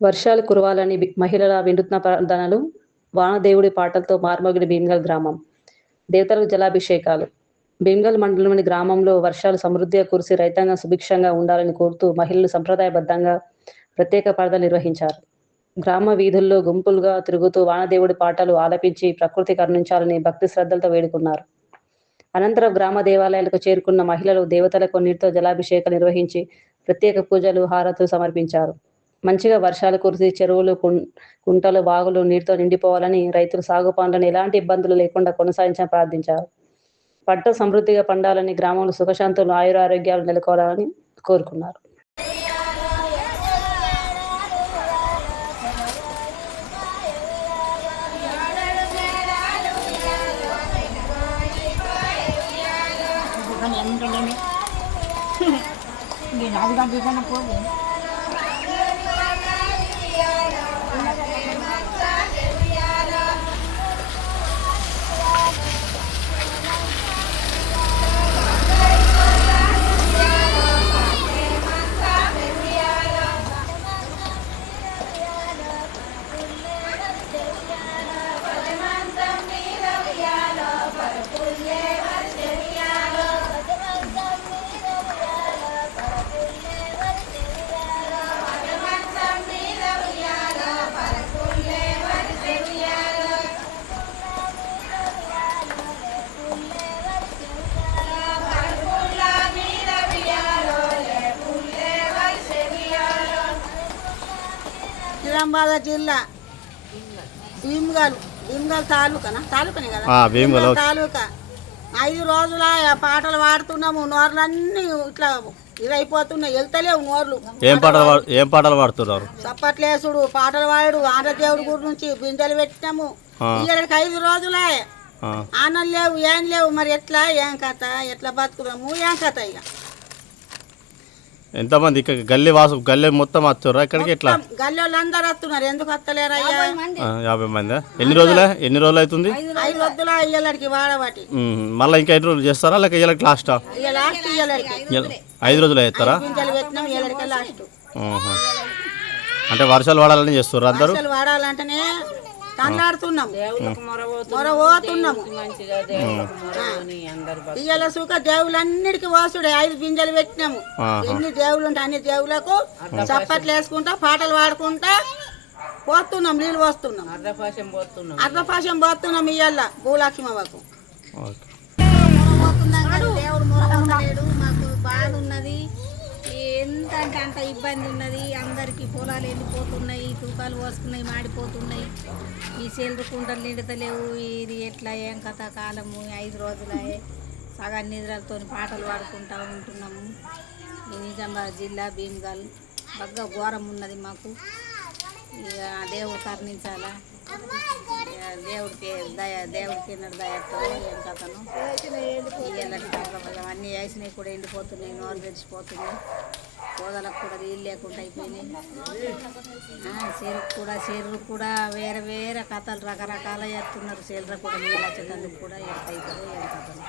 వర్షాలు కురవాలని మహిళల వినూత్న ప్రార్థనలు, వానదేవుడి పాటలతో మార్మోగిన భీమ్గల్ గ్రామం. దేవతలకు జలాభిషేకాలు. భీమ్గల్ మండలంలోని గ్రామంలో వర్షాలు సమృద్ధిగా కురిసి రైతాంగం సుభిక్షంగా ఉండాలని కోరుతూ మహిళలు సంప్రదాయబద్ధంగా ప్రత్యేక ప్రార్థనలు నిర్వహించారు. గ్రామ వీధుల్లో గుంపులుగా తిరుగుతూ వానదేవుడి పాటలు ఆలపించి ప్రకృతి కరుణించాలని భక్తి శ్రద్ధలతో వేడుకున్నారు. అనంతరం గ్రామ దేవాలయాలకు చేరుకున్న మహిళలు దేవతలకు నీటితో జలాభిషేకాలు నిర్వహించి ప్రత్యేక పూజలు, హారతులు సమర్పించారు. మంచిగా వర్షాలు కురిసి చెరువులు, కుంటలు, వాగులు నీటితో నిండిపోవాలని, రైతులు సాగు పనులను ఎలాంటి ఇబ్బందులు లేకుండా కొనసాగించాలని ప్రార్థించారు. పంట సమృద్ధిగా పండాలని, గ్రామంలో సుఖశాంతులు, ఆయురారోగ్యాలు నెలకొల్పాలని కోరుకున్నారు. నిజామాబాద్ జిల్లా భీమ్గల్ తాలూకానే కదా, తాలూకా. 5 రోజుల పాటలు పాడుతున్నాము. నోర్లన్నీ ఇట్లా ఇదైపోతున్నాయి, వెళ్తలేవు నోర్లు. ఏం పాటలు పాడుతున్నారు? చప్పట్లేసుడు, పాటలు పాడు, ఆంధ్రదేవుడి గురించి బిందెలు పెట్టినాము. ఇక్కడికి 5 రోజులే ఆనం లేవు, ఏం లేవు. మరి ఎట్లా, ఏం కథ, ఎట్లా బతుకుదాము, ఏం కథ? ఇక ఎంతమంది ఇక్కడ గల్లీ మొత్తం వస్తున్నారు ఇక్కడికి? ఎట్లా గల్లీ వాళ్ళు అందరు వస్తున్నారు, ఎందుకు వస్తలేరు? 50 మంది. ఎన్ని రోజులు అవుతుంది? 5 రోజులు ఇయ్యలడికి వాడబట్టి. మళ్ళీ ఇంకా 5 రోజులు చేస్తారా లేక ఇయ్యలకి లాస్ట్? 5 రోజులు వేస్తారా? లాస్ట్. అంటే వర్షాలు వాడాలని చేస్తారు అందరూ. వాడాలంటేనే తండాడుతున్నాము, మొరబోతున్నాము. ఇయ్యాల సుఖ దేవులన్నిటికీ వాసుడే. 5 గింజలు పెట్టినాము. ఎన్ని దేవులు ఉంటే అన్ని దేవులకు చప్పట్లు వేసుకుంటా, పాటలు పాడుకుంటా పోతున్నాం, నీళ్ళు పోస్తున్నాం, అర్ధపాశం పోతున్నాం. ఇయ్యాల భూలక్ష్మవ్వకు దేవుడు మొరబోతలేడు. మాకు బాధ ఉన్నది, ఎంత అంటే అంత ఇబ్బంది ఉన్నది. అందరికీ పొలాలు వెళ్ళిపోతున్నాయి, తూకాలు పోసుకున్నాయి, మాడిపోతున్నాయి. ఈ సేలు కుంటలు నిండుతలేవు. ఇది ఎట్లా, ఏం కథ? కాలము 5 రోజులే సగం నిద్రలతో పాటలు పాడుకుంటూ ఉంటున్నాము. ఈ నిజామాబాద్ జిల్లా భీమ్గల్ బాగా ఘోరం ఉన్నది మాకు. ఇక దేవుడు కరుణించాలా, దేవుడికి ఎన్నడు దయతో ఏం కథను. అన్నీ వేసినవి కూడా ఎండిపోతున్నాయి, నోరు తెరిచిపోతున్నాయి. కోదలకు కూడా నీళ్ళు లేకుండా అయిపోయినాయి. చెరువు కూడా వేరే వేరే కథలు రకరకాల చేస్తున్నారు. చెరువు కూడా నీళ్ళు వచ్చేటందుకు కూడా ఎంత అవుతుందో ఏం కథను.